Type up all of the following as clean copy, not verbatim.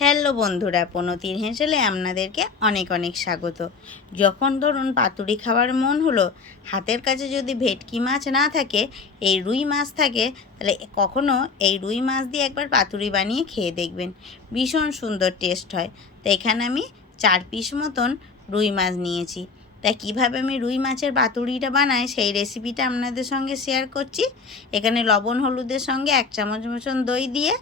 Hello বন্ধুরা, পনতির হেঁসেলে আপনাদেরকে অনেক অনেক স্বাগত। যখন ধরুন পাতুরি খাওয়ার মন হলো, হাতের কাছে যদি ভেটকি মাছ না থাকে, এই রুই মাছ থাকে, তাহলে কখনো এই রুই মাছ দিয়ে একবার পাতুরি বানিয়ে খেয়ে দেখবেন, ভীষণ সুন্দর টেস্ট হয়। তো এখানে আমি 4 পিস মতন রুই মাছ নিয়েছি। তাই কীভাবে আমি রুই মাছের পাতুরিটা বানাই সেই রেসিপিটা আপনাদের সঙ্গে শেয়ার করছি। এখানে লবণ হলুদের সঙ্গে 1 চামচ মতন দই দিয়ে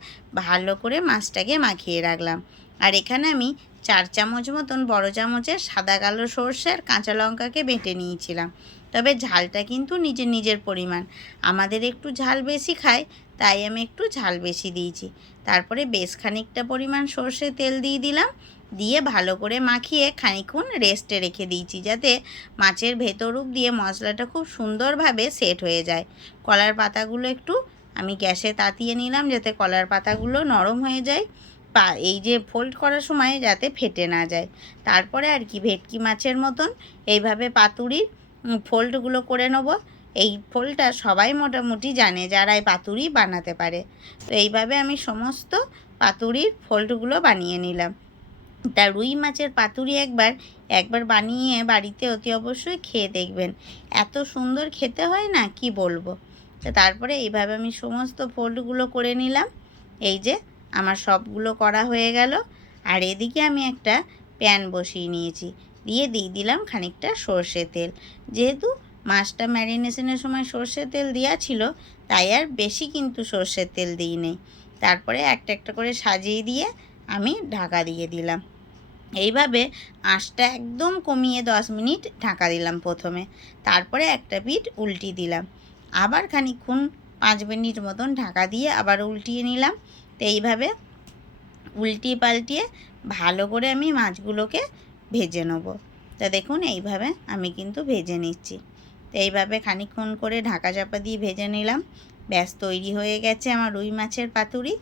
ভালো করে মাছটাকে মাখিয়ে রাখলাম। আর এখানে আমি 4 চামচ মতন বড় চামচের সাদা কালো সর্ষে আর কাঁচা লঙ্কাকে বেটে নিয়েছিলাম। তবে ঝালটা কিন্তু নিজের নিজের পরিমাণ, আমাদের একটু ঝাল বেশি খায় তাই আমি একটু ঝাল বেশি দিয়েছি। তারপরে বেশ খানিকটা পরিমাণ সর্ষে তেল দিয়ে দিলাম, দিয়ে ভালো করে মাখিয়ে খানিকক্ষণ রেস্টে রেখে দিয়েছি, যাতে মাছের ভেতর দিয়ে মশলাটা খুব সুন্দরভাবে সেট হয়ে যায়। কলার পাতাগুলো একটু আমি গ্যাসে তাতিয়ে নিলাম, যাতে কলার পাতাগুলো নরম হয়ে যায়, এই যে ফোল্ড করার সময় যাতে ফেটে না যায়। তারপরে আর কি ভেটকি মাছের মতন এইভাবে পাতুরির ফোল্ডগুলো করে নেব। এই ফোল্ডটা সবাই মোটামুটি জানে যারা এই পাতুরি বানাতে পারে। তো এইভাবে আমি সমস্ত পাতুরির ফোল্ডগুলো বানিয়ে নিলাম। তা রুই মাছের পাতুরি একবার বানিয়ে বাড়িতে অতি অবশ্যই খেয়ে দেখবেন, এত সুন্দর খেতে হয় না কি বলবো। তো তারপরে এইভাবে আমি সমস্ত ফোল্ডগুলো করে নিলাম। এই যে আমার সবগুলো করা হয়ে গেল। আর এদিকে আমি একটা প্যান বসিয়ে নিয়েছি, দিয়ে দিলাম খানিকটা সর্ষে তেল। যেহেতু মাছটা ম্যারিনেশনের সময় সর্ষে তেল দেওয়া ছিল, তাই আর বেশি কিন্তু সর্ষের তেল দিই নেই। তারপরে একটা একটা করে সাজিয়ে দিয়ে আমি ঢাকা দিয়ে দিলাম। এইভাবে আঁচটা একদম কমিয়ে 10 মিনিট ঢাকা দিলাম প্রথমে। তারপরে একটা পিঠ উল্টিয়ে দিলাম, আবার খানিকক্ষণ 5 মিনিট মতন ঢাকা দিয়ে আবার উল্টিয়ে নিলাম। তো এইভাবে উল্টিয়ে পাল্টিয়ে ভালো করে আমি মাছগুলোকে ভেজে নেব। তা দেখুন এইভাবে আমি কিন্তু ভেজে নিচ্ছি। তো এইভাবে খানিকক্ষণ করে ঢাকা চাপা দিয়ে ভেজে নিলাম। ব্যাস তৈরি হয়ে গেছে আমার রুই মাছের পাতুরি।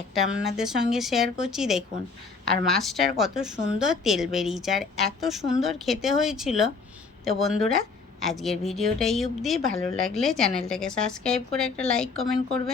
একটা আপনাদের সঙ্গে শেয়ার করছি, দেখুন। আর মাছটার কত সুন্দর তেল বেরিয়েছে, আর এত সুন্দর খেতে হয়েছিল। তো বন্ধুরা, আজকের ভিডিওটা এই অবধি। ভালো লাগলে চ্যানেলটাকে সাবস্ক্রাইব করে একটা লাইক কমেন্ট করবেন।